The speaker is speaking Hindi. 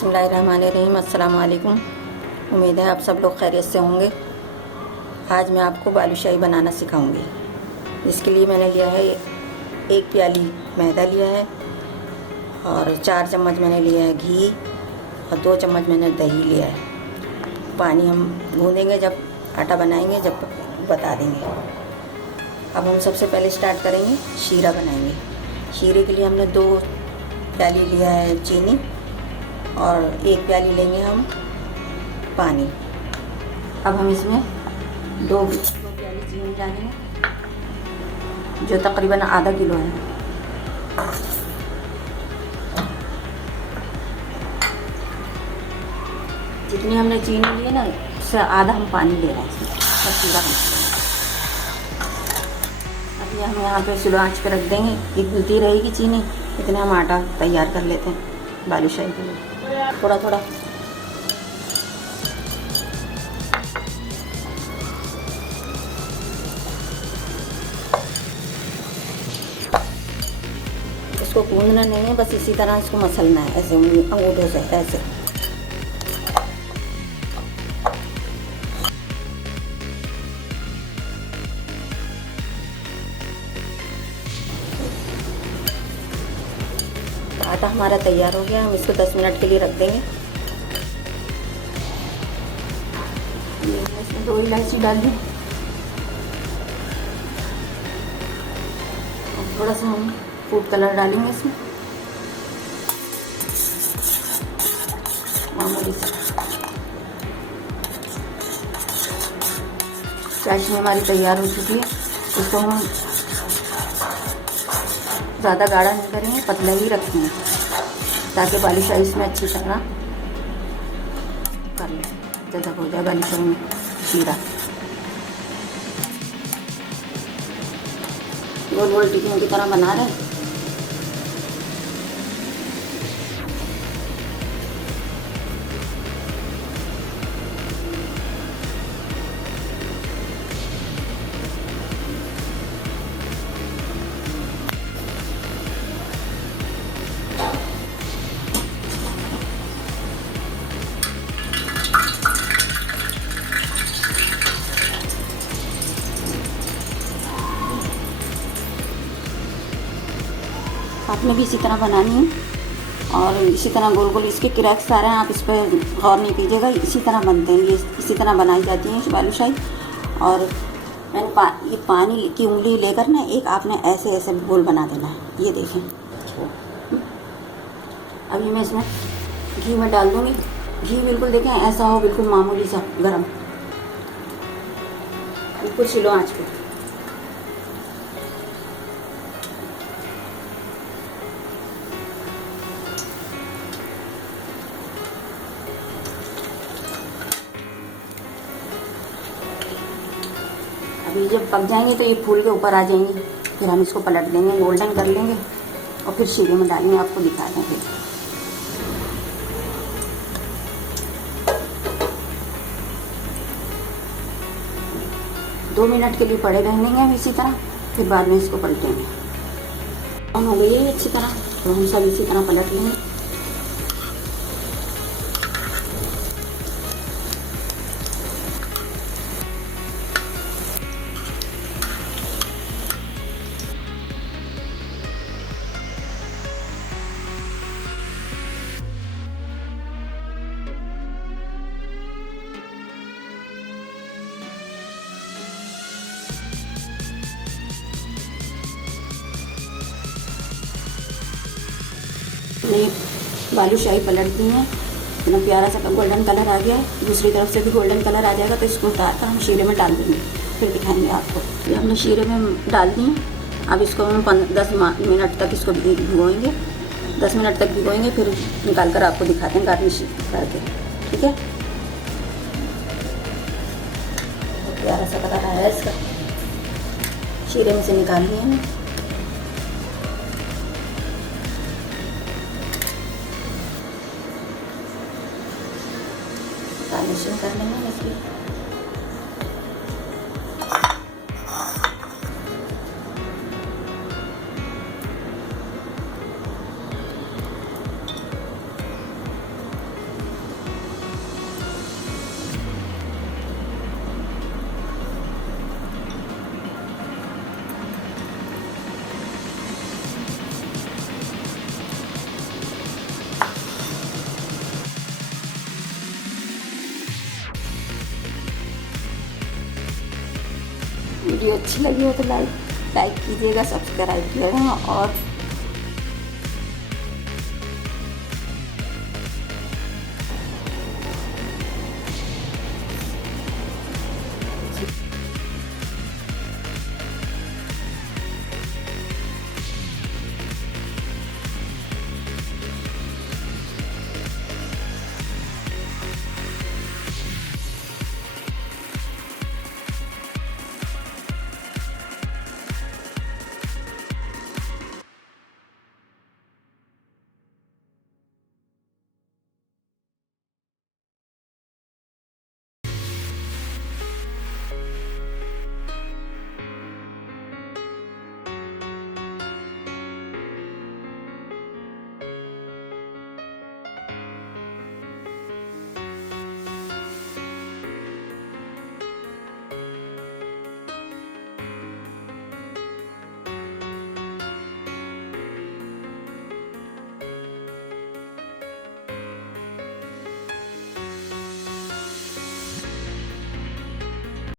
बिस्मिल्लाहिर्रहमानिर्रहीम। अस्सलाम वालेकुम। उम्मीद है आप सब लोग खैरियत से होंगे। आज मैं आपको बालूशाही बनाना सिखाऊंगी। इसके लिए मैंने लिया है 1 प्याली मैदा लिया है और 4 चम्मच मैंने लिया है घी और 2 चम्मच मैंने दही लिया है। पानी हम गूँधेंगे जब आटा बनाएंगे, जब बता देंगे। अब हम सबसे पहले स्टार्ट करेंगे, शीरा बनाएंगे। शीरे के लिए हमने 2 प्याली लिया है चीनी और 1 प्याली लेंगे हम पानी। अब हम इसमें 2 प्याली चीनी डालेंगे, जो तकरीबन आधा किलो है। जितनी हमने चीनी ली है ना, उससे आधा हम पानी ले रहे हैं इसमें। अब शीरा अभी हम यहाँ पे स्लो आंच पे रख देंगे, ये घुलती रहेगी चीनी। इतने हम आटा तैयार कर लेते हैं बालूशाही के लिए। थोड़ा थोड़ा इसको गूंदना नहीं है, बस इसी तरह इसको मसलना है, ऐसे अंगूठों से ऐसे। आटा हमारा तैयार हो गया। हम इसको 10 मिनट के लिए रख देंगे। इसमें 2 इलायची डाल दी और थोड़ा सा हम फूड कलर डालेंगे इसमें, मामूली सा। चाशनी हमारी तैयार हो चुकी है। इसको हम ज़्यादा गाढ़ा नहीं करेंगे, पतला ही रखेंगे ताकि बालूशाही इसमें अच्छी तरह कर ले, ज़्यादा हो जाए बालूशाही में शीरा। गोल गोल टिक्कियों की तरह बना रहे हैं। आपने भी इसी तरह बनानी है और इसी तरह गोल गोल इसके क्रैक्स आ रहे हैं, आप इस पर गौर नहीं कीजिएगा। इसी तरह बनते हैं, ये इसी तरह बनाई जाती है बालूशाही। और मैंने ये पानी की उंगली लेकर ना, एक आपने ऐसे ऐसे गोल बना देना है। ये देखें। अभी मैं इसमें घी में डाल दूँगी। घी बिल्कुल देखें ऐसा हो, बिल्कुल मामूली सा गरम, बिल्कुल स्लो आंच पे। अभी जब पक जाएंगे तो ये फूल के ऊपर आ जाएंगे, फिर हम इसको पलट देंगे, गोल्डन कर लेंगे और फिर शीरे में डालेंगे। आपको दिखा देंगे। 2 मिनट के लिए पड़े रहने देंगे हम इसी तरह, फिर बाद में इसको पलटेंगे। ऑन हो गई है अच्छी तरह, तो हम सब इसी तरह पलट लेंगे। नहीं, बालूशाही पलट दी है, इतना प्यारा सा गोल्डन कलर आ गया है। दूसरी तरफ से भी गोल्डन कलर आ जाएगा तो इसको उतार कर हम शीरे में डाल देंगे, फिर दिखाएंगे आपको। ये हमने शीरे में डाल दी। अब इसको हम 10 मिनट तक इसको भिगोएंगे, 10 मिनट तक भिगोएंगे, फिर निकाल कर आपको दिखाते हैं गार्निश करके। ठीक है, प्यारा सा कलर आया है इसका। शीरे में से निकाल लिए हैं। गार्निशिंग कर लेंगे इसकी। वीडियो अच्छी लगी हो तो लाइक कीजिएगा, सब्सक्राइब कीजिएगा और